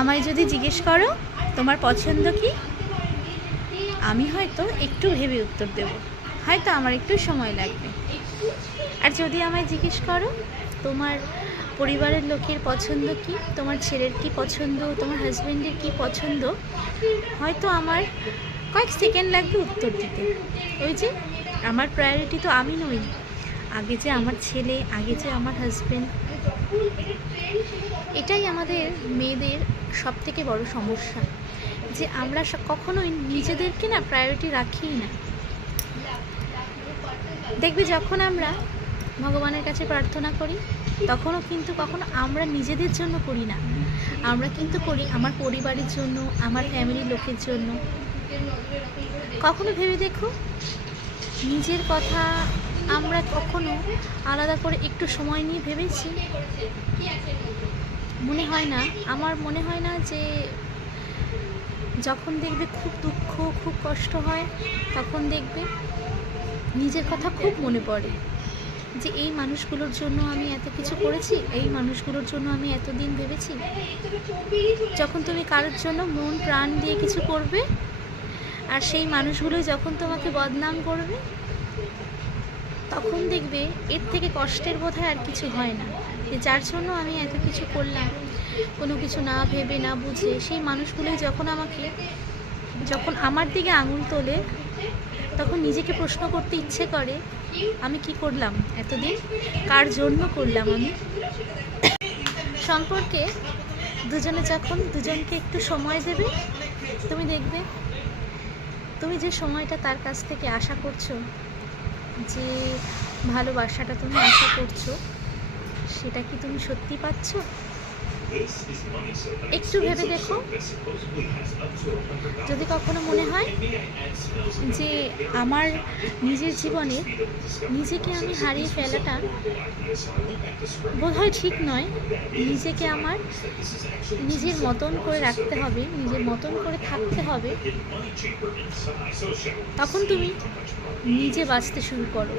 আমায় যদি জিজ্ঞেস করো তোমার পছন্দ কি, আমি হয়তো একটু ভেবে উত্তর দেব, হয়তো আমার একটু সময় লাগবে। আর যদি আমায় জিজ্ঞেস করো তোমার পরিবারের লোকের পছন্দ কি, তোমার ছেলের কি পছন্দ, তোমার হাজব্যান্ডের কি পছন্দ, হয়তো আমার কয়েক সেকেন্ড লাগবে উত্তর দিতে। ওই যে আমার প্রায়োরিটি তো আমি নই, আগে যে আমার ছেলে, আগে যে আমার হাজব্যান্ড। এটাই আমাদের মেয়েদের সব থেকে বড় সমস্যা, যে আমরা কখনোই নিজেদেরকে না প্রায়োরিটি রাখিই না। দেখবে যখন আমরা ভগবানের কাছে প্রার্থনা করি তখনও কিন্তু কখনো আমরা নিজেদের জন্য করি না, আমরা কিন্তু করি আমার পরিবারের জন্য, আমার ফ্যামিলির লোকের জন্য। কখনো ভেবে দেখো নিজের কথা আমরা কখনো আলাদা করে একটু সময় নিয়ে ভেবেছি? মনে হয় না, আমার মনে হয় না। যে যখন দেখবে খুব দুঃখ, খুব কষ্ট হয়, তখন দেখবে নিজের কথা খুব মনে পড়ে, যে এই মানুষগুলোর জন্য আমি এত কিছু করেছি, এই মানুষগুলোর জন্য আমি এতদিন ভেবেছি। যখন তুমি কারোর জন্য মন প্রাণ দিয়ে কিছু করবে আর সেই মানুষগুলো যখন তোমাকে বদনাম করবে, তখন দেখবে এর থেকে কষ্টের বোধহয় আর কিছু হয় না। যে যার জন্য আমি এত কিছু করলাম, কোনো কিছু না ভেবে না বুঝে, সেই মানুষগুলোই যখন আমার দিকে আঙুল তোলে, তখন নিজেকে প্রশ্ন করতে ইচ্ছে করে আমি কি করলাম এতদিন, কার জন্য করলাম আমি। সম্পর্কে দুজনে যখন দুজনকে একটু সময় দেবে, তুমি দেখবে তুমি যে সময়টা তার কাছ থেকে আশা করছো, যে ভালোবাসাটা তুমি আশা করছো, সেটা কি তুমি সত্যি পাচ্ছ? একটু ভেবে দেখো। যদি কখনো মনে হয় যে আমার নিজের জীবনে নিজেকে আমি হারিয়ে ফেলাটা বোধহয় ঠিক নয়, নিজেকে আমার নিজের মতন করে রাখতে হবে, নিজের মতন করে থাকতে হবে, তখন তুমি নিজে বাঁচতে শুরু করো।